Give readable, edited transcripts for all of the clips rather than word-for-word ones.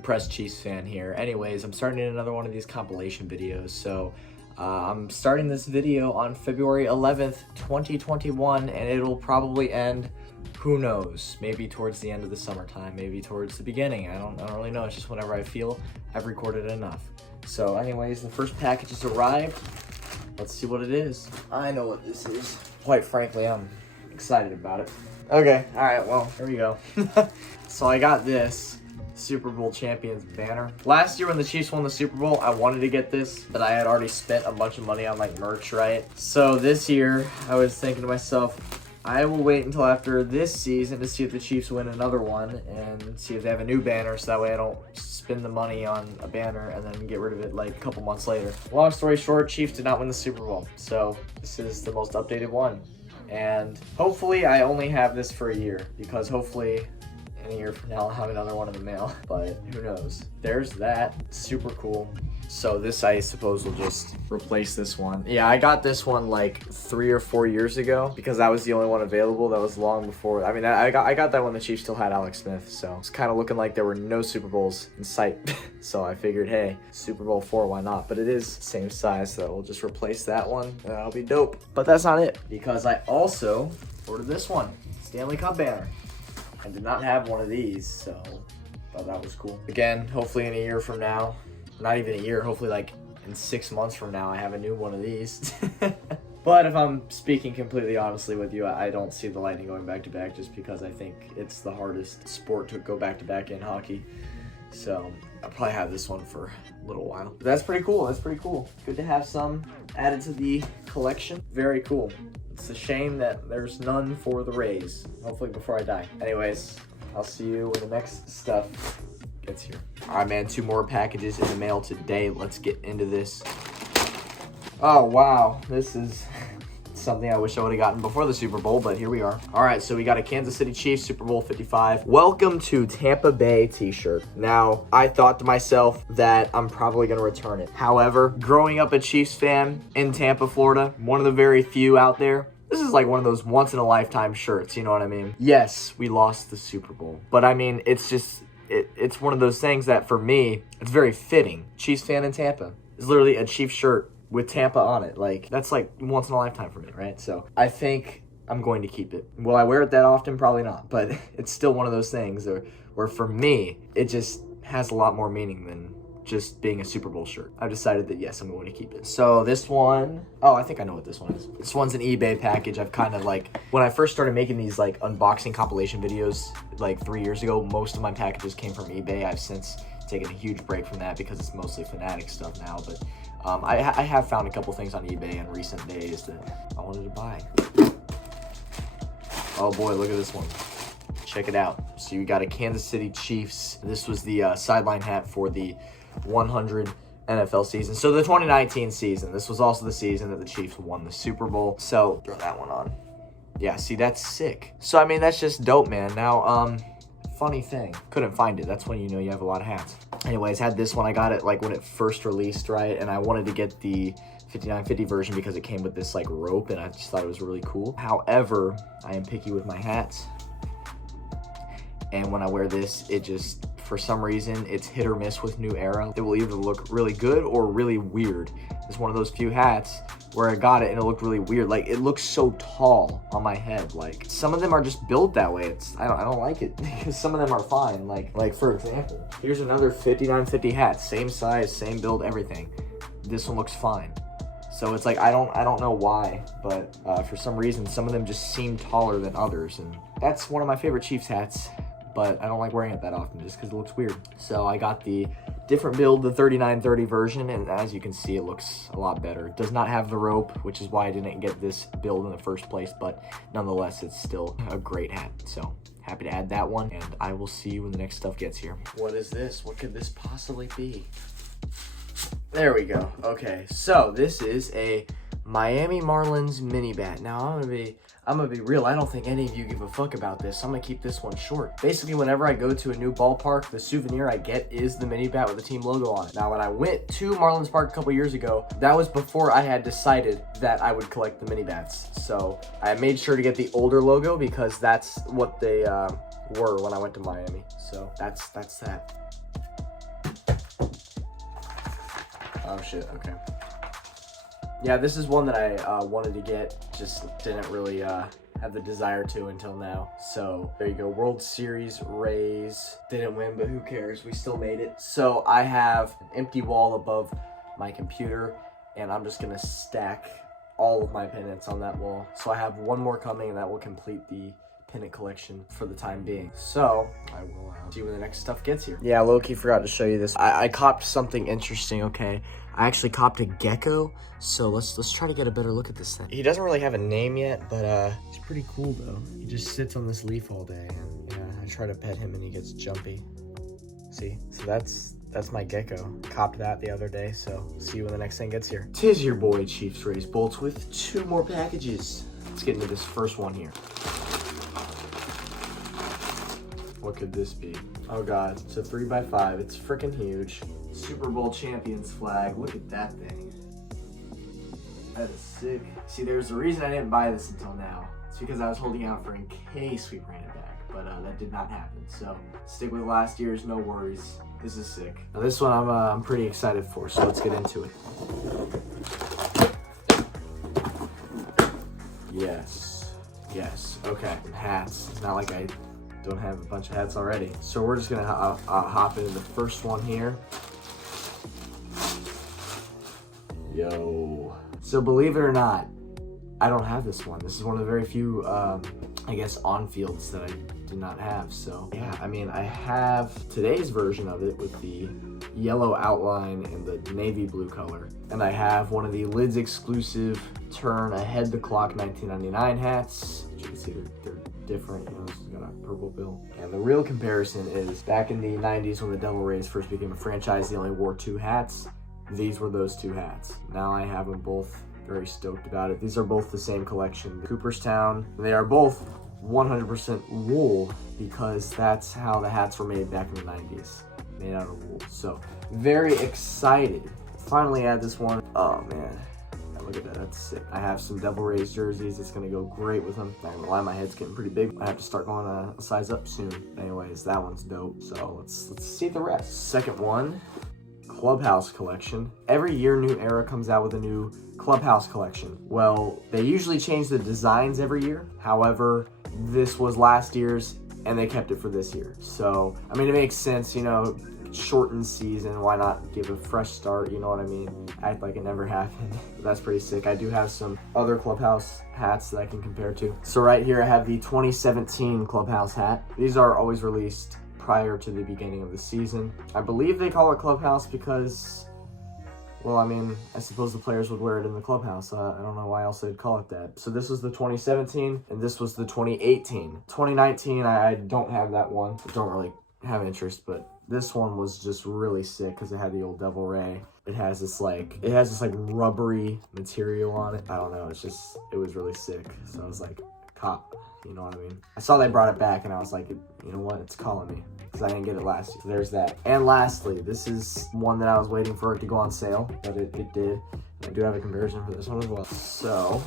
depressed Chiefs fan here. Anyways, I'm starting another one of these compilation videos. So I'm starting this video on February 11th, 2021, and it'll probably end, who knows, maybe towards the end of the summertime, maybe towards the beginning. I don't really know. It's just whenever I feel I've recorded enough. So anyways, the first package has arrived. Let's see what it is. I know what this is. Quite frankly, I'm excited about it. Okay, all right, well, here we go. So I got this Super Bowl champions banner. Last year when the Chiefs won the Super Bowl, I wanted to get this, but I had already spent a bunch of money on like merch, right? So this year, I was thinking to myself, I will wait until after this season to see if the Chiefs win another one and see if they have a new banner, so that way I don't spend the money on a banner and then get rid of it like a couple months later. Long story short, Chiefs did not win the Super Bowl, so this is the most updated one. And hopefully I only have this for a year, because hopefully in a year from now I'll have another one in the mail, but who knows. There's that. Super cool. So this, I suppose, will just replace this one. Yeah, I got this one like 3 or 4 years ago because that was the only one available. That was long before. I mean, I got that when the Chiefs still had Alex Smith. So it's kind of looking like there were no Super Bowls in sight. So I figured, hey, Super Bowl 4, why not? But it is same size, so we'll just replace that one. That'll be dope. But that's not it, because I also ordered this one, Stanley Cup banner. I did not have one of these, so thought that was cool. Again, hopefully in a year from now, not even a year, hopefully like in 6 months from now, I have a new one of these. But if I'm speaking completely honestly with you, I don't see the Lightning going back to back, just because I think it's the hardest sport to go back to back in hockey. So I'll probably have this one for a little while. But that's pretty cool. That's pretty cool. Good to have some added to the collection. Very cool. It's a shame that there's none for the Rays. Hopefully before I die. Anyways, I'll see you when the next stuff gets here. All right, man, 2 more packages in the mail today. Let's get into this. Oh, wow. This is something I wish I would have gotten before the Super Bowl, but here we are. All right, so we got a Kansas City Chiefs Super Bowl 55. Welcome to Tampa Bay t-shirt. Now, I thought to myself that I'm probably going to return it. However, growing up a Chiefs fan in Tampa, Florida, one of the very few out there, this is like one of those once-in-a-lifetime shirts, you know what I mean? Yes, we lost the Super Bowl, but I mean, it's just, it's one of those things that for me, it's very fitting. Chiefs fan in Tampa. It's literally a Chiefs shirt with Tampa on it. Like, that's like once in a lifetime for me, right? So I think I'm going to keep it. Will I wear it that often? Probably not, but it's still one of those things where for me, it just has a lot more meaning than just being a Super Bowl shirt. I've decided that yes, I'm going to keep it. So this one, oh, I think I know what this one is. This one's an eBay package. I've kind of like, when I first started making these like unboxing compilation videos like 3 years ago, most of my packages came from eBay. I've since taken a huge break from that because it's mostly Fanatics stuff now, but I have found a couple things on eBay in recent days that I wanted to buy. Oh boy, look at this one. Check it out. So you got a Kansas City Chiefs. This was the sideline hat for the 100 NFL season. So the 2019 season. This was also the season that the Chiefs won the Super Bowl. So throw that one on. Yeah, see, that's sick. So I mean, that's just dope, man. Now, funny thing, couldn't find it. That's when you know you have a lot of hats. Anyways, had this one. I got it like when it first released, right? And I wanted to get the 5950 version because it came with this like rope, and I just thought it was really cool. However, I am picky with my hats, and when I wear this, it just, for some reason, it's hit or miss with New Era. It will either look really good or really weird. It's one of those few hats where I got it and it looked really weird. Like, it looks so tall on my head. Like, some of them are just built that way. I don't like it, because some of them are fine. Like for example, here's another 5950 hat, same size, same build, everything. This one looks fine. So it's like, I don't know why, but for some reason, some of them just seem taller than others, and that's one of my favorite Chiefs hats, but I don't like wearing it that often just because it looks weird. So I got the different build, the 3930 version, and as you can see, it looks a lot better. It does not have the rope, which is why I didn't get this build in the first place, but nonetheless, it's still a great hat. So happy to add that one, and I will see you when the next stuff gets here. What is this? What could this possibly be? There we go. Okay, so this is a Miami Marlins Mini Bat. Now, I'm gonna be real. I don't think any of you give a fuck about this. I'm gonna keep this one short. Basically, whenever I go to a new ballpark, the souvenir I get is the Mini Bat with the team logo on it. Now, when I went to Marlins Park a couple years ago, that was before I had decided that I would collect the Mini Bats. So I made sure to get the older logo because that's what they were when I went to Miami. So that's that. Oh shit, okay. Yeah, this is one that I wanted to get, just didn't really have the desire to until now. So there you go, World Series Rays. Didn't win, but who cares? We still made it. So I have an empty wall above my computer, and I'm just gonna stack all of my pennants on that wall. So I have one more coming, and that will complete the pennant collection for the time being. So I will see when the next stuff gets here. Yeah, low-key forgot to show you this. I copped something interesting, okay? I actually copped a gecko, so let's try to get a better look at this thing. He doesn't really have a name yet, but he's pretty cool though. He just sits on this leaf all day, and yeah, I try to pet him and he gets jumpy. See? So that's my gecko. Copped that the other day, so see you when the next thing gets here. Tis your boy Chiefs Rays Bolts with 2 more packages. Let's get into this first one here. What could this be? Oh god, it's a 3x5. It's freaking huge. Super Bowl champions flag. Look at that thing. That is sick. See, there's a reason I didn't buy this until now. It's because I was holding out for in case we ran it back, but that did not happen. So stick with last year's, no worries. This is sick. Now this one I'm pretty excited for, so let's get into it. Yes, okay. Hats. It's not like I don't have a bunch of hats already. So we're just gonna hop into the first one here. Yo. So believe it or not, I don't have this one. This is one of the very few, I guess, on-fields that I did not have. So yeah, I mean, I have today's version of it with the yellow outline and the navy blue color. And I have one of the Lids exclusive Turn Ahead the Clock 1999 hats. As you can see, they're different. You know, this has got a purple bill. And the real comparison is back in the 90s when the Devil Rays first became a franchise, they only wore 2 hats. These were those 2 hats. Now I have them both. Very stoked about it. These are both the same collection. Cooperstown. They are both 100% wool because that's how the hats were made back in the 90s. Made out of wool. So very excited. Finally add this one. Oh man. Look at that, that's sick. I have some Devil Rays jerseys. It's gonna go great with them. Not gonna lie, my head's getting pretty big. I have to start going a size up soon. Anyways, that one's dope. So let's see the rest. Second one, Clubhouse collection. Every year, New Era comes out with a new Clubhouse collection. Well, they usually change the designs every year. However, this was last year's and they kept it for this year. So, I mean, it makes sense, you know, shortened season, why not give a fresh start, you know what I mean? Act like it never happened. That's pretty sick. I do have some other Clubhouse hats that I can compare to. So right here I have the 2017 Clubhouse hat. These are always released prior to the beginning of the season. I believe they call it Clubhouse because, well, I mean, I suppose the players would wear it in the clubhouse. I don't know why else they'd call it that. So this was the 2017 and this was the 2018. 2019, I don't have that one. I don't really have interest, but this one was just really sick because it had the old Devil Ray. It has this like rubbery material on it. I don't know, it was really sick. So I was like, cop, you know what I mean? I saw they brought it back and I was like, you know what, it's calling me. Because I didn't get it last year. So there's that. And lastly, this is one that I was waiting for it to go on sale, but it did. I do have a comparison for this one as well. So,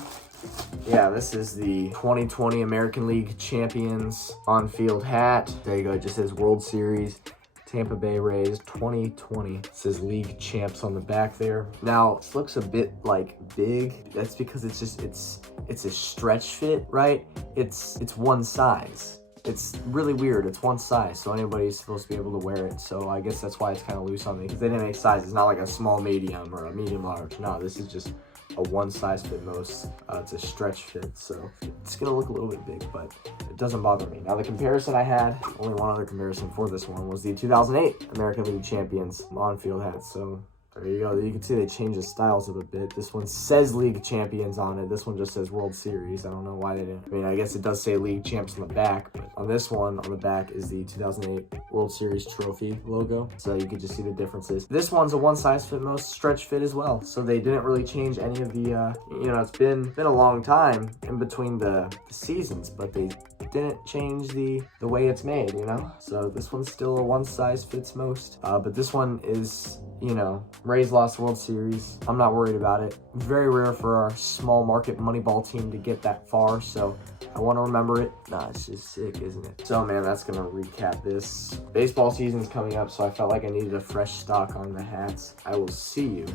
yeah, this is the 2020 American League Champions on-field hat. There you go, it just says World Series, Tampa Bay Rays 2020. It says League Champs on the back there. Now, this looks a bit like big. That's because it's a stretch fit, right? It's one size. It's really weird. It's one size, so anybody's supposed to be able to wear it. So I guess that's why it's kind of loose on me, because they didn't make sizes. It's not like a small medium or a medium large. No, this is just a one size fit most. It's a stretch fit, so it's gonna look a little bit big, but it doesn't bother me. Now the comparison I had, only one other comparison for this one, was the 2008 American League Champions on-field hat. So there you go. You can see they changed the styles up a bit. This one says League Champions on it. This one just says World Series. I don't know why they didn't. I mean, I guess it does say League Champs on the back, but on this one, on the back is the 2008 World Series trophy logo. So you can just see the differences. This one's a one size fit most, stretch fit as well. So they didn't really change any of the, you know, it's been a long time in between the seasons, but they didn't change the way it's made, you know? So this one's still a one size fits most, but this one is, you know, Rays lost World Series. I'm not worried about it. Very rare for our small market Moneyball team to get that far, so I want to remember it. Nah, it's just sick, isn't it? So, man, that's going to recap this. Baseball season's coming up, so I felt like I needed a fresh stock on the hats. I will see you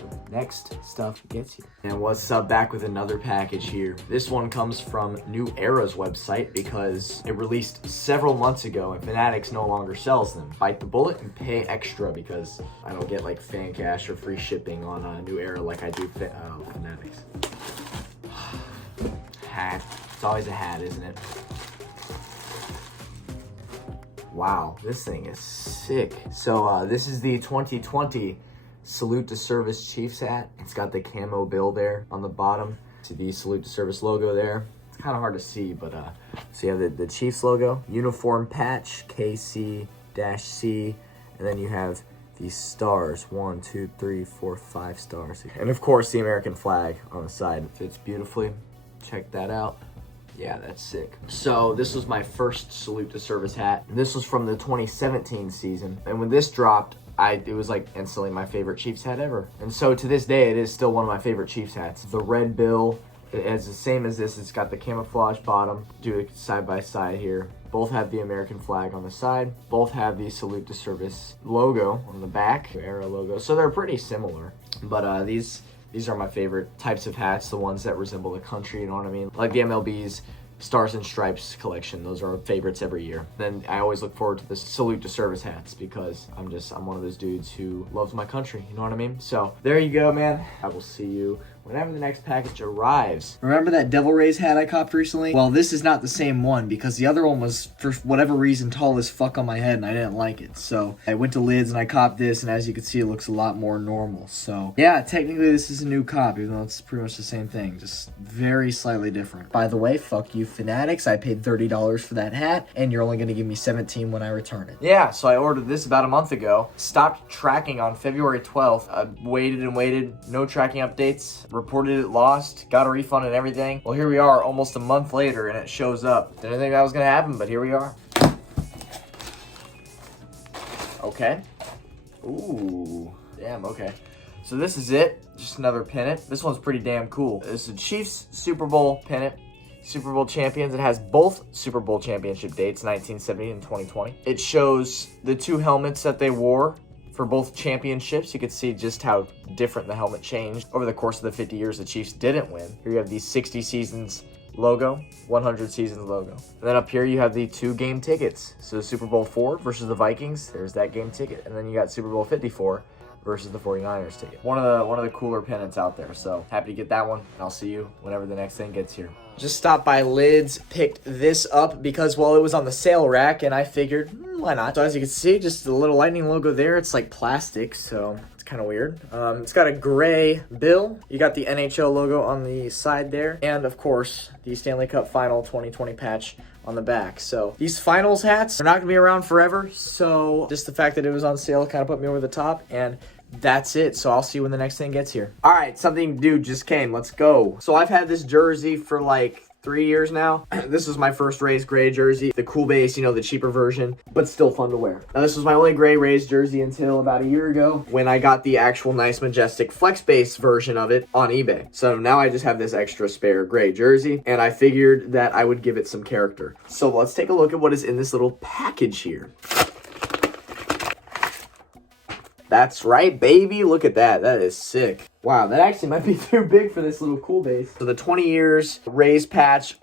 when the next stuff gets here. And what's up? Back with another package here. This one comes from New Era's website because it released several months ago and Fanatics no longer sells them. Bite the bullet and pay extra because I don't get like fan cash or free shipping on New Era like I do Fanatics. Hat. It's always a hat, isn't it? Wow, this thing is sick. So this is the 2020 Salute to Service Chiefs hat. It's got the camo bill there on the bottom. See the Salute to Service logo there. It's kind of hard to see, but so you have the Chiefs logo, uniform patch, KC-C, and then you have these stars, 1, 2, 3, 4, 5 stars. And of course the American flag on the side. It fits beautifully. Check that out. Yeah, that's sick. So this was my first Salute to Service hat. This was from the 2017 season. And when this dropped, it was like instantly my favorite Chiefs hat ever. And so to this day, it is still one of my favorite Chiefs hats. The red bill is the same as this. It's got the camouflage bottom. Do it side by side here. Both have the American flag on the side. Both have the Salute to Service logo on the back, Era logo. So they're pretty similar. But these are my favorite types of hats, the ones that resemble the country, you know what I mean? Like the MLB's Stars and Stripes collection. Those are favorites every year. Then I always look forward to the Salute to Service hats because I'm one of those dudes who loves my country, you know what I mean? So there you go, man. I will see you whenever the next package arrives. Remember that Devil Rays hat I copped recently? Well, this is not the same one because the other one was, for whatever reason, tall as fuck on my head and I didn't like it. So I went to Lids and I copped this, and as you can see, it looks a lot more normal. So yeah, technically this is a new cop, even though it's pretty much the same thing, just very slightly different. By the way, fuck you Fanatics. I paid $30 for that hat and you're only going to give me $17 when I return it. Yeah, so I ordered this about a month ago. Stopped tracking on February 12th. I waited and waited. No tracking updates. Reported it lost, got a refund and everything. Well, here we are almost a month later and it shows up. Didn't think that was gonna happen, but here we are. Okay. Ooh, damn, okay. So this is it, just another pennant. This one's pretty damn cool. It's the Chiefs Super Bowl pennant. Super Bowl champions. It has both Super Bowl championship dates, 1970 and 2020. It shows the two helmets that they wore for both championships. You could see just how different the helmet changed over the course of the 50 years the Chiefs didn't win. Here you have the 60 seasons logo, 100 seasons logo. And then up here you have the 2 game tickets. So Super Bowl 4 versus the Vikings, there's that game ticket. And then you got Super Bowl 54 versus the 49ers ticket. One of the cooler pennants out there. So happy to get that one, and I'll see you whenever the next thing gets here. Just stopped by Lids, picked this up because, well, it was on the sale rack, and I figured, why not? So as you can see, just the little lightning logo there. It's like plastic, so it's kind of weird. It's got a gray bill. You got the NHL logo on the side there, and of course, the Stanley Cup Final 2020 patch on the back. So these finals hats are not gonna be around forever, so just the fact that it was on sale kind of put me over the top, and that's it. So I'll see you when the next thing gets here. All right, something new just came. Let's go. So I've had this jersey for like 3 years now. This was my first Rays gray jersey. The cool base, you know, the cheaper version, but still fun to wear. Now, this was my only gray Rays jersey until about a year ago when I got the actual nice Majestic flex base version of it on eBay. So now I just have this extra spare gray jersey, and I figured that I would give it some character. So let's take a look at what is in this little package here. That's right, baby. Look at that. That is sick. Wow, that actually might be too big for this little cool base. So the 20 years Rays patch,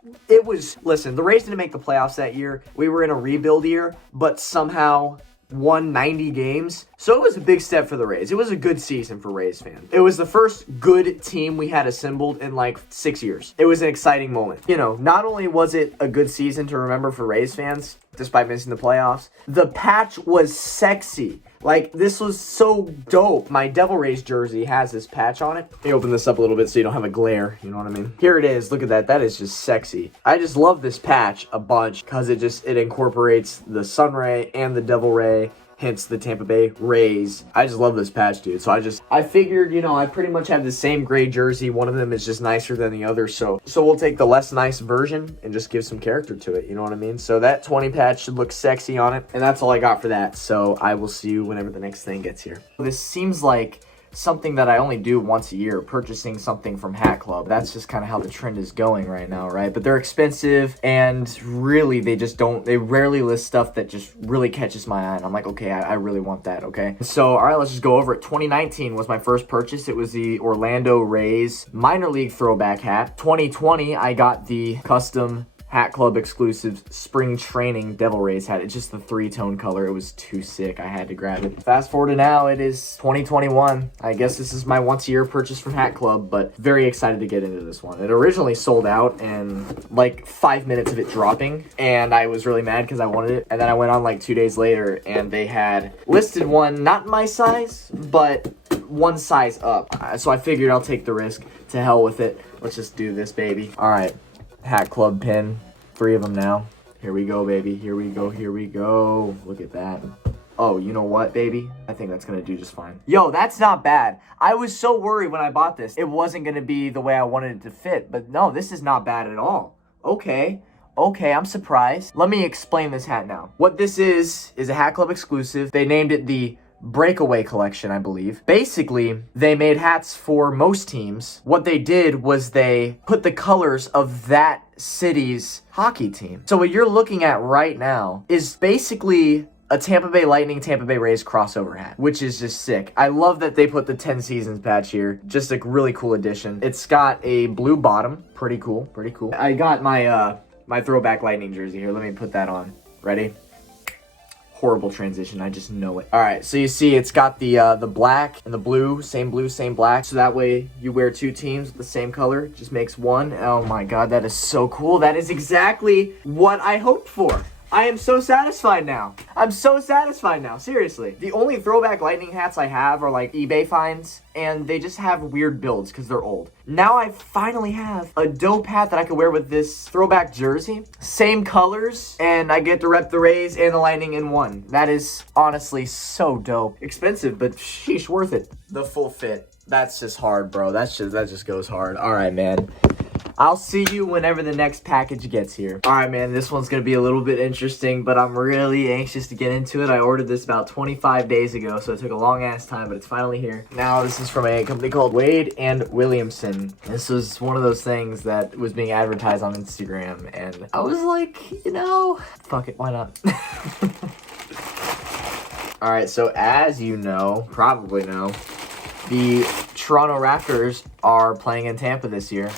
listen, the Rays didn't make the playoffs that year. We were in a rebuild year, but somehow won 90 games. So it was a big step for the Rays. It was a good season for Rays fans. It was the first good team we had assembled in like 6 years. It was an exciting moment. You know, not only was it a good season to remember for Rays fans, despite missing the playoffs, the patch was sexy. Like, this was so dope. My Devil Rays jersey has this patch on it. Let me open this up a little bit so you don't have a glare, you know what I mean? Here it is. Look at that. That is just sexy. I just love this patch a bunch because it incorporates the sun ray and the devil ray, hence the Tampa Bay Rays. I just love this patch, dude. So I figured, you know, I pretty much have the same gray jersey. One of them is just nicer than the other. So we'll take the less nice version and just give some character to it. You know what I mean? So that 20 patch should look sexy on it. And that's all I got for that. So I will see you whenever the next thing gets here. This seems like something that I only do once a year, purchasing something from Hat Club. That's just kind of how the trend is going right now, right? But they're expensive, and really they rarely list stuff that just really catches my eye, and I'm like, okay, I really want that, okay? So, all right, let's just go over it. 2019 was my first purchase. It was the Orlando Rays minor league throwback hat. 2020, I got the custom Hat Club exclusive spring training Devil Rays hat. It's just the 3-tone color. It was too sick. I had to grab it. Fast forward to now, it is 2021. I guess this is my once a year purchase from Hat Club, but very excited to get into this one. It originally sold out in like 5 minutes of it dropping, and I was really mad because I wanted it. And then I went on like 2 days later, and they had listed one, not my size, but one size up. So I figured I'll take the risk. To hell with it. Let's just do this, baby. All right. Hat Club pin. 3 of them now. Here we go, baby. Here we go. Here we go. Look at that. Oh, you know what, baby? I think that's going to do just fine. Yo, that's not bad. I was so worried when I bought this. It wasn't going to be the way I wanted it to fit. But no, this is not bad at all. Okay, I'm surprised. Let me explain this hat now. What this is a Hat Club exclusive. They named it the Breakaway Collection, I believe. Basically, they made hats for most teams. What they did was they put the colors of that city's hockey team. So what you're looking at right now is basically a Tampa Bay Lightning, Tampa Bay Rays crossover hat, which is just sick. I love that they put the 10 seasons patch here. Just a really cool addition. It's got a blue bottom. Pretty cool, pretty cool. I got my my throwback Lightning jersey here. Let me put that on. Ready? Horrible transition, I just know it. All right, so you see it's got the black and the blue, same black. So that way you wear 2 teams with the same color, just makes one. Oh my God, that is so cool. That is exactly what I hoped for. I am so satisfied now. I'm so satisfied now, seriously. The only throwback Lightning hats I have are like eBay finds, and they just have weird builds because they're old. Now I finally have a dope hat that I could wear with this throwback jersey. Same colors, and I get to rep the Rays and the Lightning in one. That is honestly so dope. Expensive, but sheesh, worth it. The full fit. That's just hard, bro. That just goes hard. All right, man. I'll see you whenever the next package gets here. All right, man, this one's going to be a little bit interesting, but I'm really anxious to get into it. I ordered this about 25 days ago, so it took a long-ass time, but it's finally here. Now, this is from a company called Wade & Williamson. This was one of those things that was being advertised on Instagram, and I was like, you know, fuck it, why not? All right, so as you know, probably know, the Toronto Raptors are playing in Tampa this year.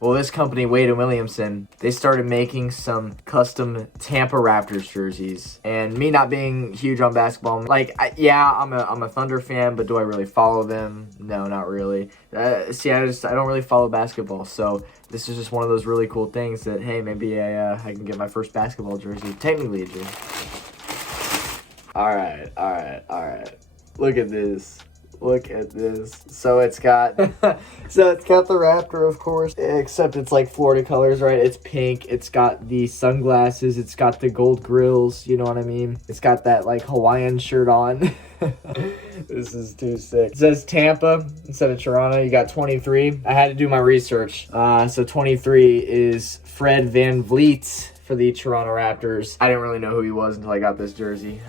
Well, this company, Wade & Williamson, they started making some custom Tampa Raptors jerseys. And me not being huge on basketball, like, I'm a Thunder fan, but do I really follow them? No, not really. I don't really follow basketball, so this is just one of those really cool things that, hey, maybe I can get my first basketball jersey. Technically a jersey. All right. Look at this. Look at this. So it's got the Raptor, of course, except it's like Florida colors, right? It's pink. It's got the sunglasses. It's got the gold grills. You know what I mean? It's got that like Hawaiian shirt on. This is too sick. It says Tampa instead of Toronto. You got 23. I had to do my research. So 23 is Fred VanVleet for the Toronto Raptors. I didn't really know who he was until I got this jersey.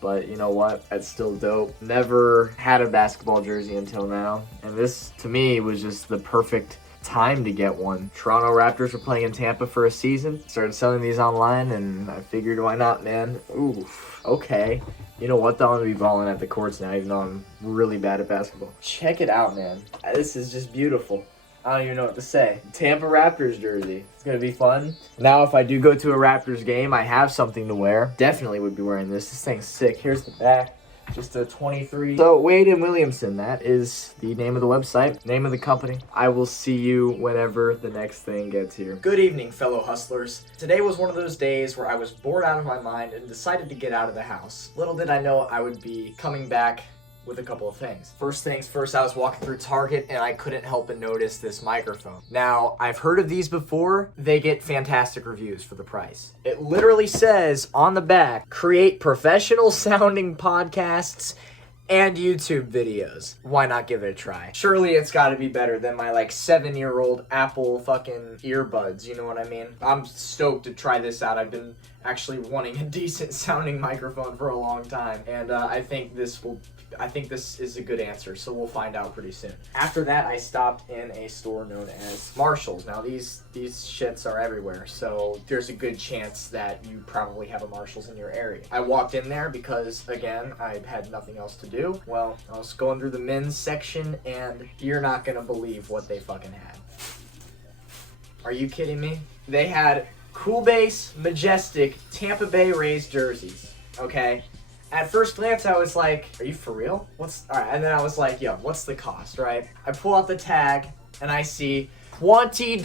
But you know what? That's still dope. Never had a basketball jersey until now. And this, to me, was just the perfect time to get one. Toronto Raptors were playing in Tampa for a season. Started selling these online, and I figured, why not, man? Oof. Okay. You know what, though? I'm going to be balling at the courts now, even though I'm really bad at basketball. Check it out, man. This is just beautiful. I don't even know what to say. Tampa Raptors jersey. It's going to be fun. Now, if I do go to a Raptors game, I have something to wear. Definitely would be wearing this. This thing's sick. Here's the back. Just a 23. So, Wade & Williamson. That is the name of the website. Name of the company. I will see you whenever the next thing gets here. Good evening, fellow hustlers. Today was one of those days where I was bored out of my mind and decided to get out of the house. Little did I know I would be coming back with a couple of things. First things first, I was walking through Target and I couldn't help but notice this microphone. Now, I've heard of these before. They get fantastic reviews for the price. It literally says on the back, create professional sounding podcasts and YouTube videos. Why not give it a try? Surely it's gotta be better than my like 7-year-old Apple fucking earbuds, you know what I mean? I'm stoked to try this out. I've been actually wanting a decent sounding microphone for a long time, and I think this is a good answer, so we'll find out pretty soon. After that, I stopped in a store known as Marshalls. Now these shits are everywhere, so there's a good chance that you probably have a Marshalls in your area. I walked in there because, again, I had nothing else to do. Well, I was going through the men's section, and you're not gonna believe what they fucking had. Are you kidding me? They had Cool Base, Majestic, Tampa Bay Rays jerseys, okay? At first glance, I was like, are you for real? All right, and then I was like, yo, what's the cost, right? I pull out the tag, and I see $20.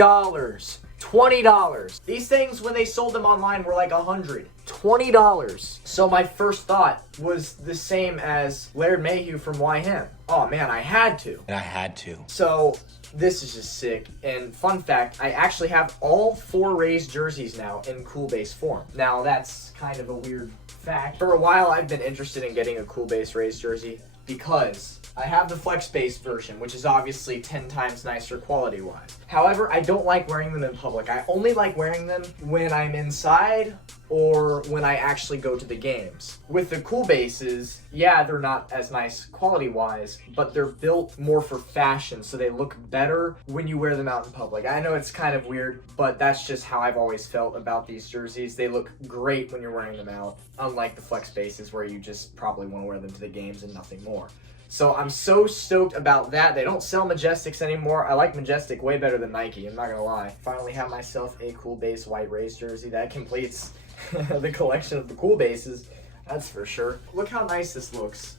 $20. These things, when they sold them online, were like $100. $20. So my first thought was the same as Laird Mayhew from YM. Oh man, I had to. And I had to. So this is just sick. And fun fact, I actually have all 4 Rays jerseys now in Cool Base form. Now that's kind of a weird fact. For a while, I've been interested in getting a Cool Base Rays jersey because I have the Flex Base version, which is obviously 10 times nicer quality-wise. However, I don't like wearing them in public. I only like wearing them when I'm inside or when I actually go to the games. With the Cool Bases, yeah, they're not as nice quality-wise, but they're built more for fashion, so they look better when you wear them out in public. I know it's kind of weird, but that's just how I've always felt about these jerseys. They look great when you're wearing them out, unlike the Flex Bases where you just probably want to wear them to the games and nothing more. So I'm so stoked about that. They don't sell Majestics anymore. I like Majestic way better than Nike, I'm not gonna lie. Finally have myself a Cool Base white Rays jersey. That completes the collection of the Cool Bases, that's for sure. Look how nice this looks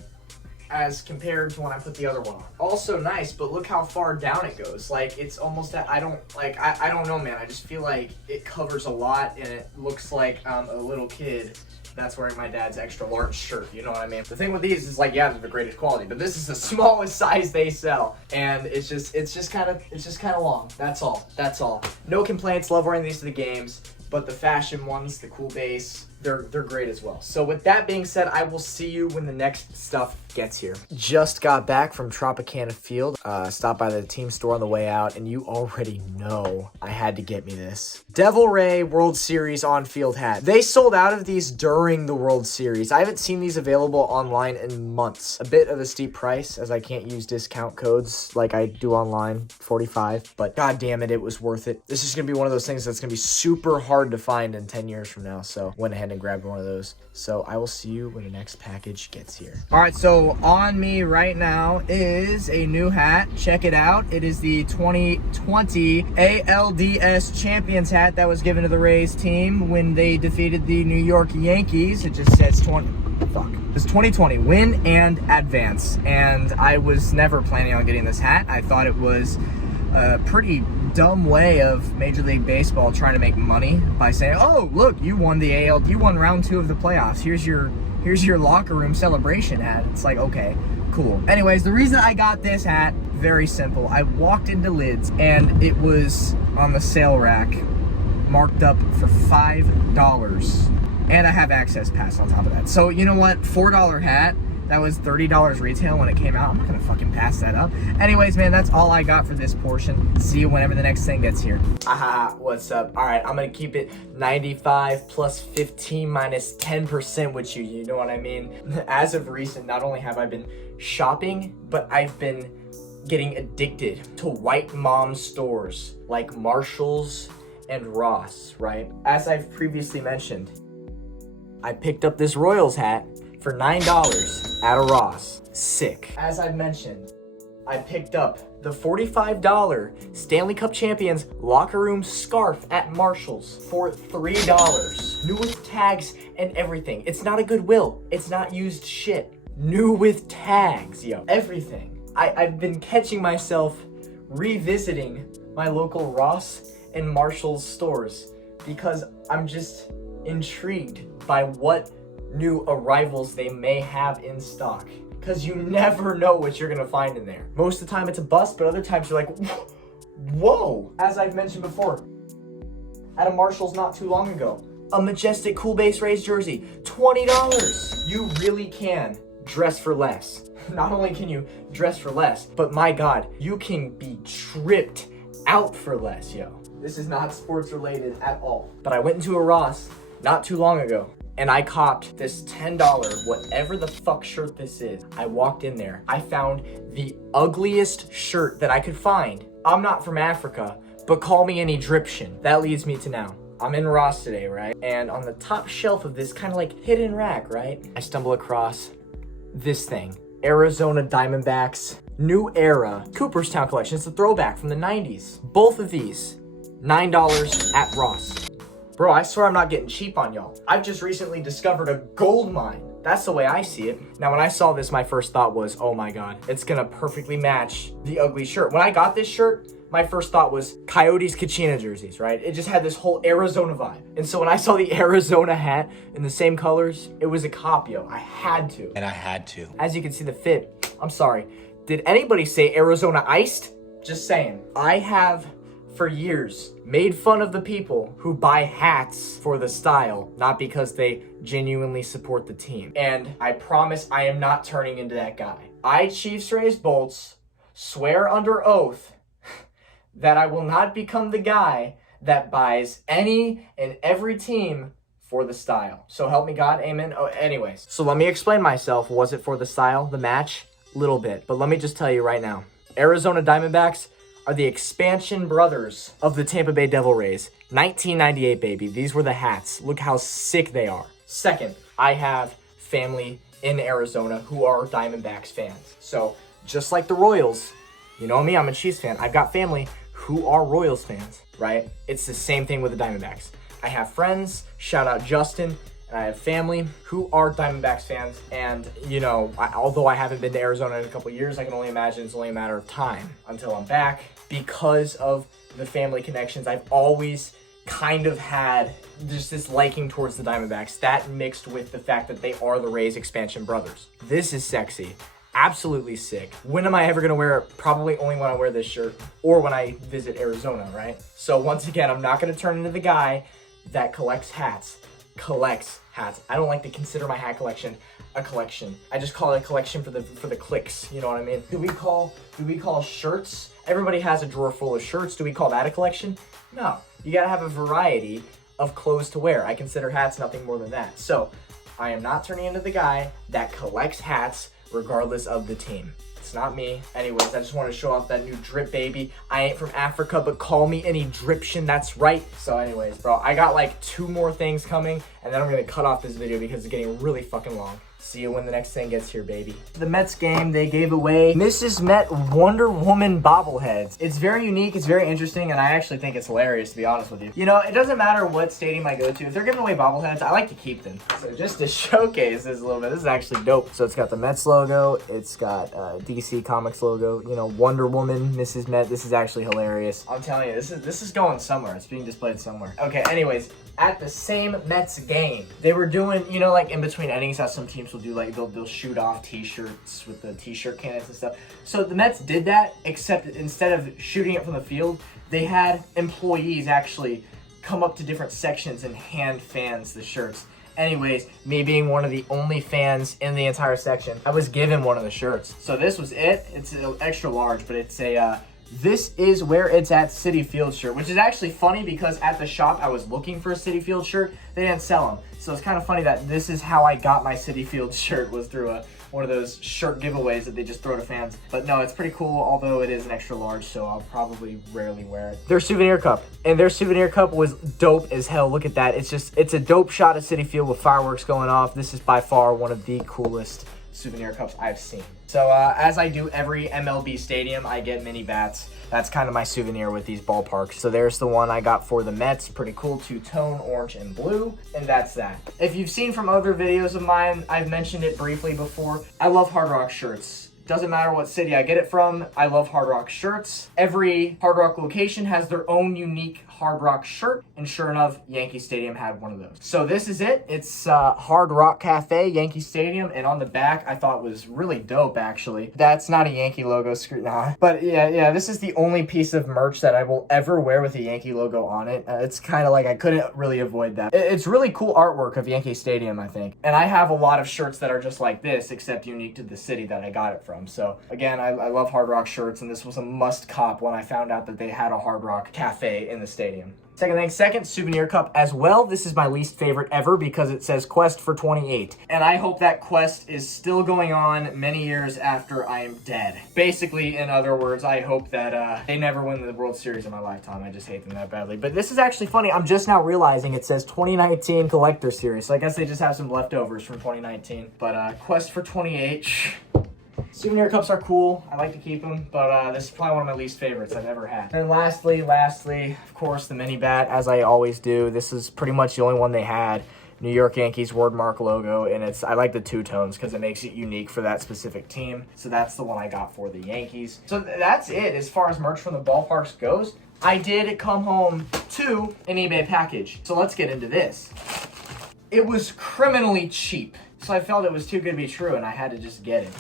as compared to when I put the other one on. Also nice, but look how far down it goes. Like, it's almost that I don't know, man. I just feel like it covers a lot and it looks like I'm a little kid that's wearing my dad's extra large shirt, you know what I mean? The thing with these is like, yeah, they're the greatest quality, but this is the smallest size they sell, and it's just kind of long. That's all. No complaints. Love wearing these to the games, but the fashion ones, the Cool Base, they're great as well. So with that being said, I will see you when the next stuff gets here. Just got back from Tropicana Field. Stopped by the team store on the way out, and you already know I had to get me this Devil Ray World Series on-field hat. They sold out of these during the World Series. I haven't seen these available online in months. A bit of a steep price, as I can't use discount codes like I do online, 45, but god damn it, it was worth it. This is gonna be one of those things that's gonna be super hard to find in 10 years from now, so went ahead and grabbed one of those. So I will see you when the next package gets here. All right, so on me right now is a new hat. Check it out. It is the 2020 ALDS Champions hat that was given to the Rays team when they defeated the New York Yankees. It just says It's 2020 win and advance, and I was never planning on getting this hat. I thought it was a pretty dumb way of Major League Baseball trying to make money by saying, oh, look, you won you won round 2 of the playoffs. Here's your locker room celebration hat. It's like, okay, cool. Anyways, the reason I got this hat, very simple. I walked into Lids and it was on the sale rack, marked up for $5. And I have access pass on top of that. So you know what? $4 hat. That was $30 retail when it came out. I'm not gonna fucking pass that up. Anyways, man, that's all I got for this portion. See you whenever the next thing gets here. Aha, what's up? All right, I'm gonna keep it 95 plus 15 minus 10% with you. You know what I mean? As of recent, not only have I been shopping, but I've been getting addicted to white mom stores like Marshalls and Ross, right? As I've previously mentioned, I picked up this Royals hat for $9 at a Ross. Sick. As I've mentioned, I picked up the $45 Stanley Cup Champions locker room scarf at Marshalls for $3. New with tags and everything. It's not a Goodwill. It's not used shit. New with tags, yo. Everything. I've been catching myself revisiting my local Ross and Marshalls stores because I'm just intrigued by what new arrivals they may have in stock, because you never know what you're gonna find in there. Most of the time it's a bust, but other times you're like, whoa. As I've mentioned before, at a Marshalls not too long ago, a Majestic Cool Base Rays jersey, $20. You really can dress for less. Not only can you dress for less, but my god, you can be tripped out for less, yo. This is not sports related at all. But I went into a Ross, not too long ago. And I copped this $10, whatever the fuck shirt this is. I walked in there. I found the ugliest shirt that I could find. I'm not from Africa, but call me an Egyptian. That leads me to now. I'm in Ross today, right? And on the top shelf of this kind of like hidden rack, right? I stumble across this thing. Arizona Diamondbacks New Era Cooperstown collection. It's a throwback from the 90s. Both of these, $9 at Ross. Bro, I swear I'm not getting cheap on y'all. I've just recently discovered a gold mine. That's the way I see it. Now, when I saw this, my first thought was, oh my God, it's gonna perfectly match the ugly shirt. When I got this shirt, my first thought was Coyotes Kachina jerseys, right? It just had this whole Arizona vibe. And so when I saw the Arizona hat in the same colors, it was a cop, yo. I had to. And I had to. As you can see the fit, I'm sorry. Did anybody say Arizona iced? Just saying. I have, for years, made fun of the people who buy hats for the style, not because they genuinely support the team. And I promise I am not turning into that guy. I, Chiefs Rays Bolts, swear under oath that I will not become the guy that buys any and every team for the style. So help me God, amen. Oh, anyways. So let me explain myself. Was it for the style, the match? Little bit. But let me just tell you right now. Arizona Diamondbacks are the expansion brothers of the Tampa Bay Devil Rays. 1998, baby. These were the hats. Look how sick they are. Second, I have family in Arizona who are Diamondbacks fans. So just like the Royals, you know me, I'm a Chiefs fan. I've got family who are Royals fans, right? It's the same thing with the Diamondbacks. I have friends, shout out Justin, and I have family who are Diamondbacks fans. And, you know, although I haven't been to Arizona in a couple years, I can only imagine it's only a matter of time until I'm back. Because of the family connections, I've always kind of had just this liking towards the Diamondbacks. That mixed with the fact that they are the Rays expansion brothers. This is sexy. Absolutely sick. When am I ever gonna wear it? Probably only when I wear this shirt or when I visit Arizona, right? So once again, I'm not gonna turn into the guy that collects hats. I don't like to consider my hat collection a collection. I just call it a collection for the clicks, you know what I mean? Do we call shirts? Everybody has a drawer full of shirts. Do we call that a collection? No. You gotta have a variety of clothes to wear. I consider hats nothing more than that. So I am not turning into the guy that collects hats regardless of the team. It's not me. Anyways, I just want to show off that new drip, baby. I ain't from Africa, but call me an Egyptian. That's right. So anyways, bro, I got like 2 more things coming, and then I'm going to cut off this video because it's getting really fucking long. See you when the next thing gets here, baby. The Mets game, they gave away Mrs. Met Wonder Woman bobbleheads. It's very unique, it's very interesting, and I actually think it's hilarious, to be honest with you. You know, it doesn't matter what stadium I go to. If they're giving away bobbleheads, I like to keep them. So just to showcase this a little bit, this is actually dope. So it's got the Mets logo, it's got DC Comics logo, you know, Wonder Woman, Mrs. Met. This is actually hilarious. I'm telling you, this is going somewhere. It's being displayed somewhere. Okay, anyways, at the same Mets game, they were doing, you know, like in between innings, how some teams will do, like they'll shoot off t-shirts with the t-shirt cannons and stuff. So the Mets did that, except instead of shooting it from the field, they had employees actually come up to different sections and hand fans the shirts. Anyways, me being one of the only fans in the entire section, I was given one of the shirts. So this was it. It's an extra large, but it's a this is where it's at Citi Field shirt, which is actually funny because at the shop I was looking for a Citi Field shirt. They didn't sell them. So it's kind of funny that this is how I got my Citi Field shirt, was through one of those shirt giveaways that they just throw to fans. But no, it's pretty cool, although it is an extra large, so I'll probably rarely wear it. Their Souvenir Cup, and their Souvenir Cup was dope as hell. Look at that. It's a dope shot of Citi Field with fireworks going off. This is by far one of the coolest Souvenir Cups I've seen. So as I do every MLB stadium, I get mini bats. That's kind of my souvenir with these ballparks. So there's the one I got for the Mets. Pretty cool, 2-tone, orange and blue. And that's that. If you've seen from other videos of mine, I've mentioned it briefly before. I love Hard Rock shirts. Doesn't matter what city I get it from, I love Hard Rock shirts. Every Hard Rock location has their own unique Hard Rock shirt, and sure enough, Yankee Stadium had one of those. So this is it. It's Hard Rock Cafe, Yankee Stadium, and on the back, I thought was really dope, actually. That's not a Yankee logo, nah. But yeah, this is the only piece of merch that I will ever wear with a Yankee logo on it. It's kind of like I couldn't really avoid that. It's really cool artwork of Yankee Stadium, I think. And I have a lot of shirts that are just like this, except unique to the city that I got it from. So again, I love Hard Rock shirts, and this was a must cop when I found out that they had a Hard Rock Cafe in the stadium. Second thing, second, Souvenir Cup as well. This is my least favorite ever because it says quest for 28. And I hope that quest is still going on many years after I am dead. Basically, in other words, I hope that they never win the World Series in my lifetime. I just hate them that badly. But this is actually funny. I'm just now realizing it says 2019 Collector Series. So I guess they just have some leftovers from 2019. But quest for 28. Souvenir cups are cool. I like to keep them, but this is probably one of my least favorites I've ever had. And lastly, of course, the Mini Bat, as I always do. This is pretty much the only one they had. New York Yankees wordmark logo, and I like the two-tones because it makes it unique for that specific team. So that's the one I got for the Yankees. So that's it as far as merch from the ballparks goes. I did come home to an eBay package. So let's get into this. It was criminally cheap, so I felt it was too good to be true, and I had to just get it.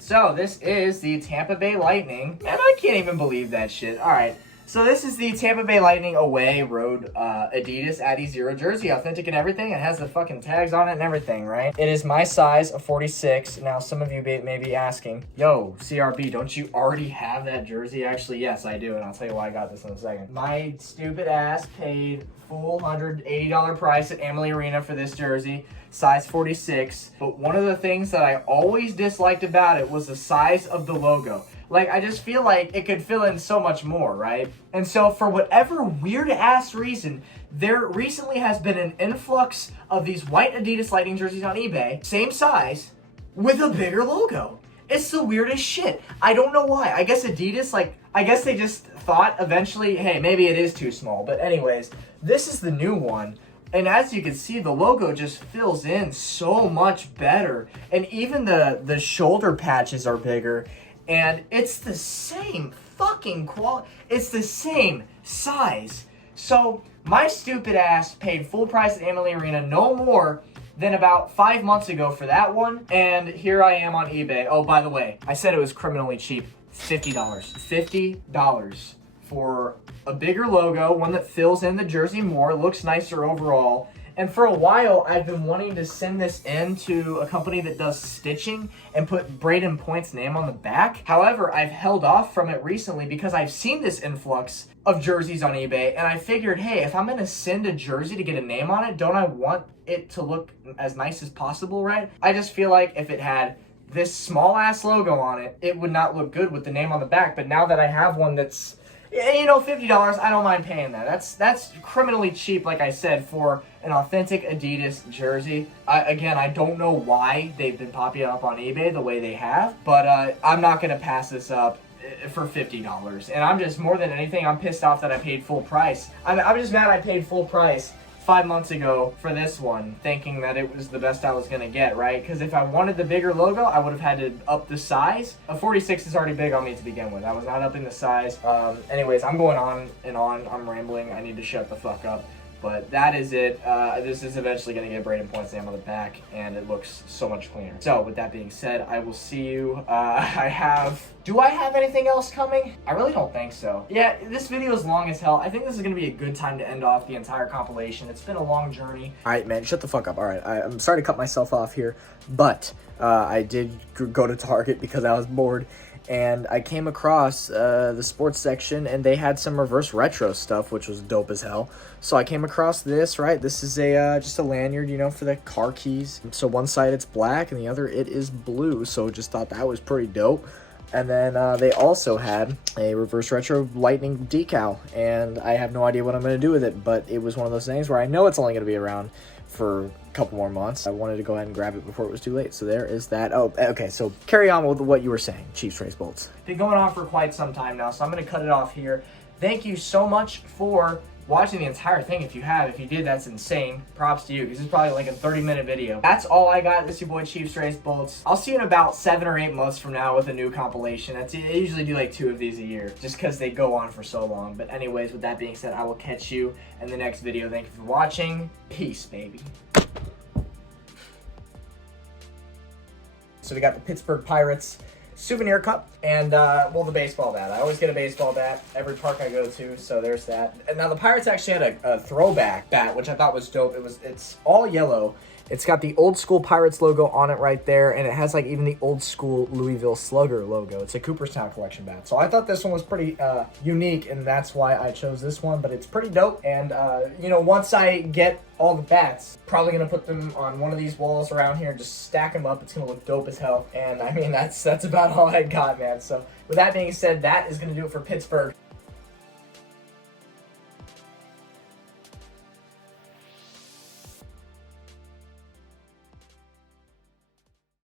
So this is the Tampa Bay Lightning. Man, I can't even believe that shit. All right. So this is the Tampa Bay Lightning away road Adidas Addy Zero jersey, authentic and everything. It has the fucking tags on it and everything, right? It is my size of 46. Now, some of you may be asking, yo, CRB, don't you already have that jersey? Actually, yes, I do, and I'll tell you why I got this in a second. My stupid ass paid full $180 price at Amalie Arena for this jersey, size 46. But one of the things that I always disliked about it was the size of the logo. Like, I just feel like it could fill in so much more, right? And so for whatever weird-ass reason, there recently has been an influx of these white Adidas Lightning jerseys on eBay, same size, with a bigger logo. It's the weirdest shit. I don't know why. I guess Adidas, I guess they just thought eventually, hey, maybe it is too small. But anyways, this is the new one. And as you can see, the logo just fills in so much better. And even the shoulder patches are bigger. And it's the same fucking quality. It's the same size. So my stupid ass paid full price at Amalie Arena, no more than about 5 months ago for that one. And here I am on eBay. Oh, by the way, I said it was criminally cheap. $50. $50 for a bigger logo, one that fills in the jersey more, looks nicer overall. And for a while, I've been wanting to send this in to a company that does stitching and put Braden Point's name on the back. However, I've held off from it recently because I've seen this influx of jerseys on eBay, and I figured, hey, if I'm going to send a jersey to get a name on it, don't I want it to look as nice as possible, right? I just feel like if it had this small-ass logo on it, it would not look good with the name on the back. But now that I have one that's, you know, $50, I don't mind paying that. That's criminally cheap, like I said, for an authentic Adidas jersey. Again, I don't know why they've been popping up on eBay the way they have, but I'm not going to pass this up for $50. And I'm just, more than anything, I'm pissed off that I paid full price. I'm just mad I paid full price 5 months ago for this one, thinking that it was the best I was going to get, right? Because if I wanted the bigger logo, I would have had to up the size. A 46 is already big on me to begin with. I was not upping the size. Anyways, I'm going on and on. I'm rambling. I need to shut the fuck up. But that is it. This is eventually going to get Braden Point's name on the back, and it looks so much cleaner. So, with that being said, I will see you. Do I have anything else coming? I really don't think so. Yeah, this video is long as hell. I think this is going to be a good time to end off the entire compilation. It's been a long journey. All right, man, shut the fuck up. All right, I'm sorry to cut myself off here, but I did go to Target because I was bored. And I came across the sports section, and they had some reverse retro stuff, which was dope as hell. So I came across this, right? This is just a lanyard, you know, for the car keys. So one side it's black, and the other it is blue. So just thought that was pretty dope. And then they also had a reverse retro lightning decal, and I have no idea what I'm going to do with it, but it was one of those things where I know it's only going to be around for a couple more months. I wanted to go ahead and grab it before it was too late. So there is that. Oh, okay, so carry on with what you were saying, Chiefs Race Bolts. Been going on for quite some time now, so I'm going to cut it off here. Thank you so much for watching the entire thing. If you have, if you did, that's insane. Props to you, because it's probably like a 30-minute video. That's all I got. This is your boy Chiefs Race Bolts. I'll see you in about 7 or 8 months from now with a new compilation. I usually do like 2 of these a year, just because they go on for so long. But anyways, with that being said, I will catch you in the next video. Thank you for watching. Peace, baby. So we got the Pittsburgh Pirates Souvenir Cup, and, well, the baseball bat. I always get a baseball bat every park I go to, so there's that. And now the Pirates actually had a throwback bat, which I thought was dope. It's all yellow, It's got the old school Pirates logo on it right there, and it has like even the old school Louisville Slugger logo. It's a Cooperstown collection bat. So I thought this one was pretty unique, and that's why I chose this one, but it's pretty dope. And you know, once I get all the bats, probably gonna put them on one of these walls around here and just stack them up. It's gonna look dope as hell. And I mean, that's about all I got, man. So with that being said, that is gonna do it for Pittsburgh.